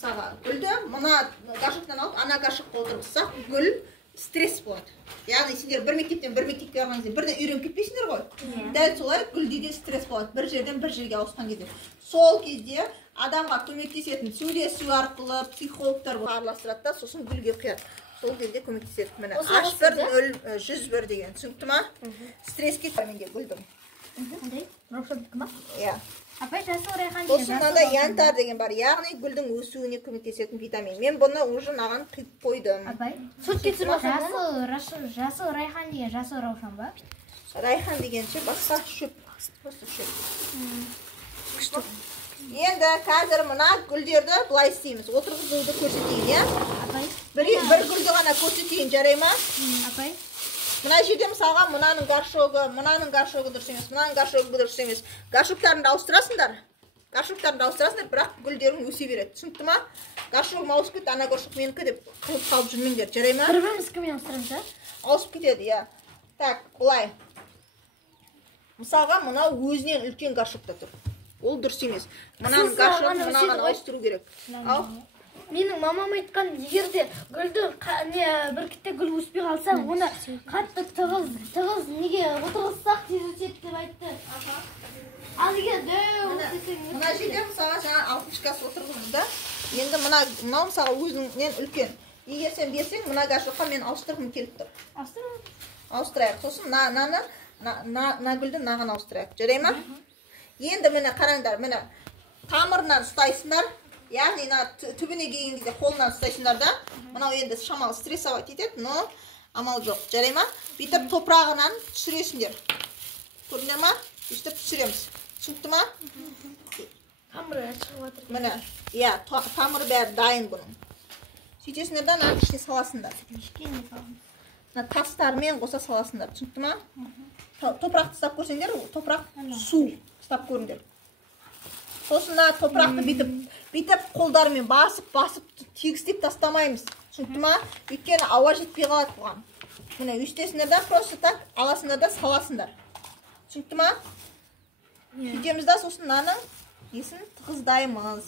мысалға гүлді мына горшоктан алып ана горшокқа отырғызсақ гүл стресс болады. Яғни сендер бір мектептен бір мектепке барған кезде бірден үйреніп кетпейсіңдер ғой. Дәл солай гүлде де стресс болады. Бір жерден бір жерге ауысқан кезде. Сол кезде адамға көмектесетін сөйлесу арқылы психологтар араластырады да, сосын гүлге құяды. Сол кезде көмектеседі. Міне H1-0-101 деген түсінікті ма? Стресске менде гүлдің. Қандай? Раушандікі ма? Иә. Апай, жасыл райхан деген. Сосын мынада янтар деген бар. Яғни гүлдің өсуіне көмектесетін витамин. Мен бұны уже маған қиып қойдым. Апай, жасыл райхан деген жасыл раушан ба? Райхан дегенше басқа шөп. Енді қазір мына гүлдерді былай істейміз. Отырғызуды көрсетейін, иә? Апай. Бір гүлді ғана көрсетейін, жарай ма? Апай. Мына жерде мысалға мынаның горшогы дұрыс емес, мынаның горшогы дұрыс емес. Горшоктарыңды ауыстырасыңдар, бірақ гүлдерің өсе береді. Түсінікті ма? Горшогым ауысып кетті, ана горшок менікі деп қылып қалып жүрмеңдер, жарай ма? Бір-бірімізкімен ауыстырамыз, а? Ауысып кетеді, иә. Так, былай. Мысалға мынау өзінен үлкен горшокта тұр. Ол дұрыс емес. Мынаның горшогын мынаған ауыстыру керек. Ау? Менің мамам айтқан, егер де гүлді бір кетте гүл өспей қалса, оны қатты тығыз неге отырғызсақ тез өседі деп айтты. Ал егер мына жерде мысалға жаңа 6 класс отырғызды да. Енді мынау мысалға өзіңнен үлкен. Егер сен берсең, мына горшокқа мен ауыстырғым келіп тұр. Ауыстырайық. Сосын мына гүлді мынаған ауыстырайық. Жарай ма? Енді мені қараңдар, мені тамырынан ұстайсыңдар. Яғни түбіне келген кезде қолынан ұстайсыңдар да. Мынау енді шамалы стрессовать етеді, но амал жоқ. Жарай ма? Бүйтіп топырағынан түсіресіңдер. Көрдіңдер ма? Бүйтіп түсіреміз. Түсінікті ма? Тамыры шығып жатыр. Міне, иә, тамыры бәрі дайын бұның. Сөйтесіңдер да, мына ішіне саласыңдар. Тастармен қоса саласыңдар. Түсінікті ма? Топырақты ұстап көрсеңдер, топырақ су ұстап көріңдер. Сосын топырақты бүйтіп қолдарымен басып тегістеп тастамаймыз. Түсінікті ма? Өйткені ауа жетпей қалады бұған. Міне өстесіңдер да, просто так аласыңдар да саласыңдар. Түсінікті ма? Сөйтеміз да, сосын мынаның несін тығыздаймыз.